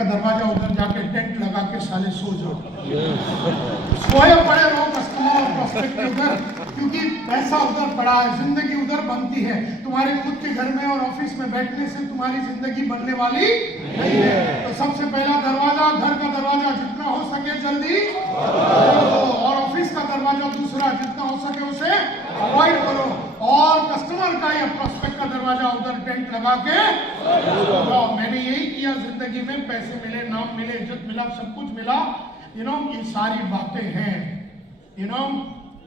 का दरवाजा उधर जाके टेंट लगा के साले सो जाओ, सोए पड़े रहो कस्टमर और प्रोस्पेक्ट उधर, क्योंकि पैसा उधर पड़ा है, जिंदगी उधर बनती है। तुम्हारे खुद के घर में और ऑफिस में बैठने से तुम्हारी जिंदगी बनने वाली नहीं है। तो सबसे पहला दरवाजा, घर का दरवाजा जितना हो सके जल्दी, और ऑफिस का दरवाजा दूसरा जितना हो सके उसे अवॉइड करो, और कस्टमर का या प्रोस्पेक्ट का दरवाजा उधर टेंट लगा के जाओ। मैंने यही किया जिंदगी में, पैसे मिले, नाम मिले, इज्जत मिला, सब कुछ मिला, ये सारी बातें हैं,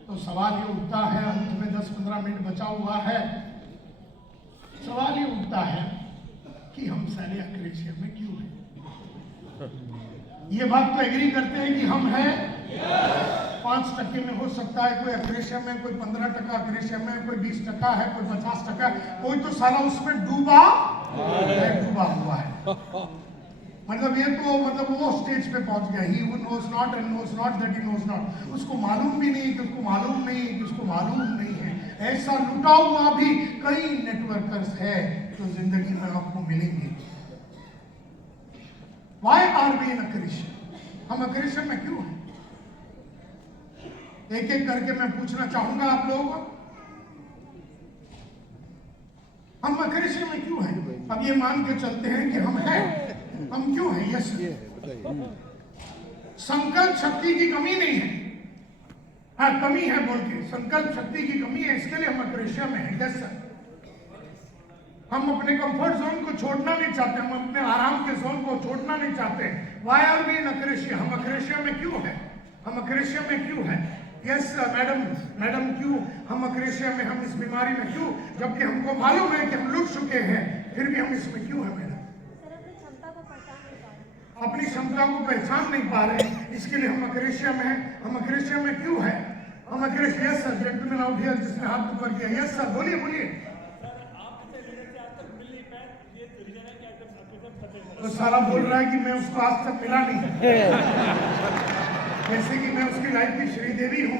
तो सवाल ये उठता है, अंत में 10-15 मिनट बचा हुआ है, सवाल ये उठता है कि हम सारे अक्रेशिया में क्यों हैं? ये बात तो एग्री करते हैं कि हम हैं, 5% में हो सकता है कोई अक्रेशिया में, कोई 15% अक्रेशिया में, कोई 20% है, कोई 50%, कोई तो सारा उसमें डूबा हुआ है। मतलब ये तो वो स्टेज पे पहुंच गया, ही who knows not and knows not that he knows not, उसको मालूम भी नहीं कि उसको मालूम नहीं कि उसको मालूम नहीं है। ऐसा लुटा हुआ भी कई नेटवर्कर्स है जो जिंदगी में आपको मिलेंगे। Why are we in accretion? हम accretion में क्यों हैं? एक एक करके मैं पूछना चाहूंगा आप लोगों को, हम accretion में क्यों हैं? अब ये मान के चलते हैं कि हम हैं, हम क्यों हैं? यस, संकल्प शक्ति की कमी नहीं है, हाँ कमी है बोल के, संकल्प शक्ति की कमी है, इसके लिए हम अक्रेशिया में हैं। यस सर, हम अपने कंफर्ट जोन को छोड़ना नहीं चाहते, हम अपने आराम के जोन को छोड़ना नहीं चाहते। वाई आर वी इन अक्रेशिया? हम अक्रेशिया में क्यों हैं? हम अक्रेशिया में क्यों हैं? यस मैडम क्यों हम अक्रेशिया में, हम इस बीमारी में क्यों, जबकि हमको मालूम है कि हम लुट चुके हैं, फिर भी हम इसमें क्यों हैं? मैडम अपनी क्षमता को पहचान नहीं पा रहे, इसके लिए हम अक्रेशिया में हैं। हम अक्रेशिया में क्यों हैं? हम अक्रेशिया, yes sir, gentleman out here जिसने हाथ ऊपर किया, यस सर, बोलिए। तो सारा बोल रहा है कि मैं उसको आज तक मिला नहीं, जैसे कि मैं उसकी लाइफ की श्रीदेवी हूँ।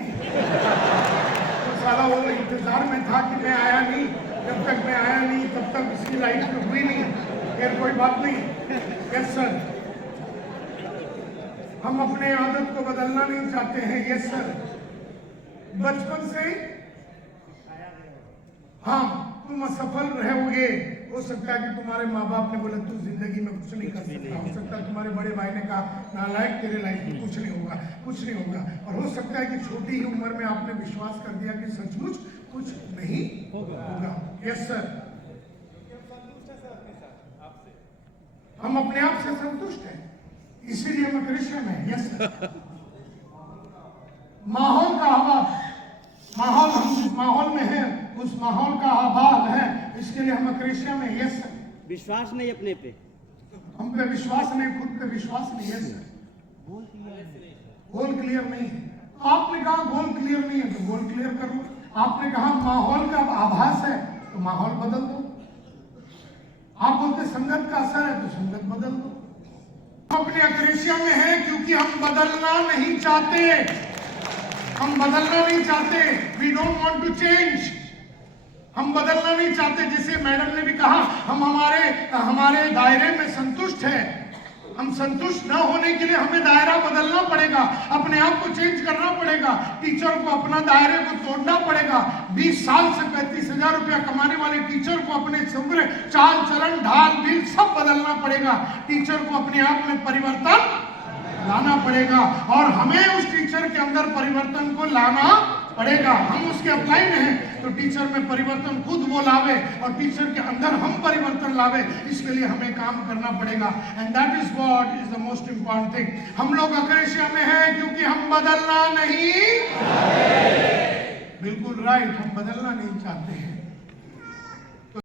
तो सारा वो इंतजार में था कि मैं आया नहीं, जब तक मैं आया नहीं तब तक उसकी लाइफ में हुई नहीं, फिर कोई बात नहीं। यस सर, हम अपने आदत को बदलना नहीं चाहते हैं। यस सर, बचपन से हाँ तुम असफल रहोगे, हो सकता है कि तुम्हारे माँ बाप ने बोला तू जिंदगी में कुछ नहीं कर सकता, हो सकता है तुम्हारे बड़े भाई ने कहा नालायक तेरे लाइफ में कुछ नहीं होगा, और हो सकता है कि छोटी ही उम्र में आपने विश्वास कर दिया कि सचमुच कुछ नहीं होगा। यस सर, हम अपने आप से संतुष्ट हैं, इसीलिए हम अक्रेशिया में। यस सर, माहौल का अभाव, हम जिस माहौल में हैं उस माहौल का अभाव है, इसके लिए हम अक्रेशिया में। यस सर, विश्वास नहीं अपने पे, हम पे विश्वास नहीं, खुद पे विश्वास नहीं। यस सर, गोल क्लियर नहीं है। आपने कहा गोल क्लियर नहीं है तो गोल क्लियर करो, आपने कहा माहौल का आभास है तो माहौल बदल दो, आप बोलते संगत का असर है तो संगत बदल दो। हम अपने अक्रेशिया में हैं क्योंकि हम बदलना नहीं चाहते, we don't want to change, हम बदलना नहीं चाहते। जैसे मैडम ने भी कहा, हम हमारे दायरे में संतुष्ट है, हम संतुष्ट न होने के लिए हमें दायरा बदलना पड़ेगा, अपने आप को चेंज करना पड़ेगा। टीचर को अपना दायरे को तोड़ना पड़ेगा। 20 साल से 35,000 रुपया कमाने वाले टीचर को अपने समग्र चाल चलन ढाल बिल सब बदलना पड़ेगा। टीचर को अपने आप में परिवर्तन लाना पड़ेगा, और हमें उस टीचर के अंदर परिवर्तन को लाना पड़ेगा। हम उसके अप्लाई में हैं तो टीचर में परिवर्तन खुद वो लावे, और टीचर के अंदर हम परिवर्तन लावे, इसके लिए हमें काम करना पड़ेगा। And that is what is the most important thing. हम लोग अक्रेशिया में हैं क्योंकि हम बदलना नहीं, बिल्कुल राइट, हम बदलना नहीं चाहते हैं।